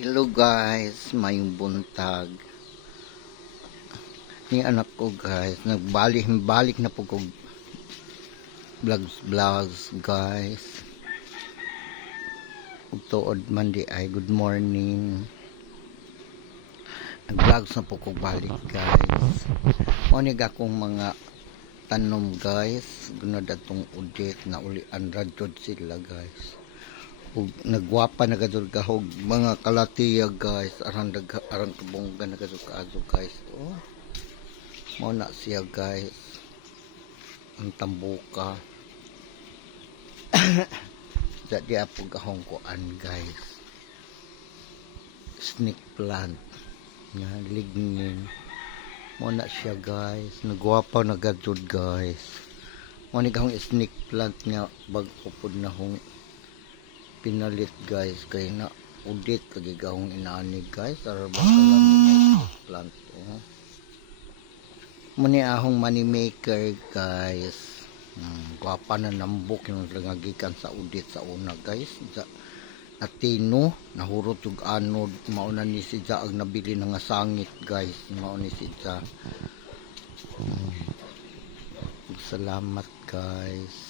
Hello guys, mayong buntag. Ni anak ko guys, nagbalik na po ko vlogs guys. Ug tuod man di ay good morning. Nag-vlogs na po ko balik guys. Mo akong mga tanom guys, gunod atong udit na ulian radjod sila guys. Ug nagwapa na gadul kahog mga kalatiya guys, arang kabungga na gadul kaazo guys. Oh, mo na siya guys, ang tambuka. Jadi apo gahong kuan guys, snake plant nga lignin. Mo na siya guys, nagwapa na gadul guys. Mo ni gahong snake plant nga bag-o pud na hong pinalit guys, kay na udit lagi gahong inaani guys, aron bakalan plant. Oh, muni ahong money maker guys. Guwapa na nambok yung langagikan sa udit sa una guys. Atino nahurot yung anod, mauna ni si Jaag nabili na nga sangit guys, mauna ni si Jaag. Salamat guys.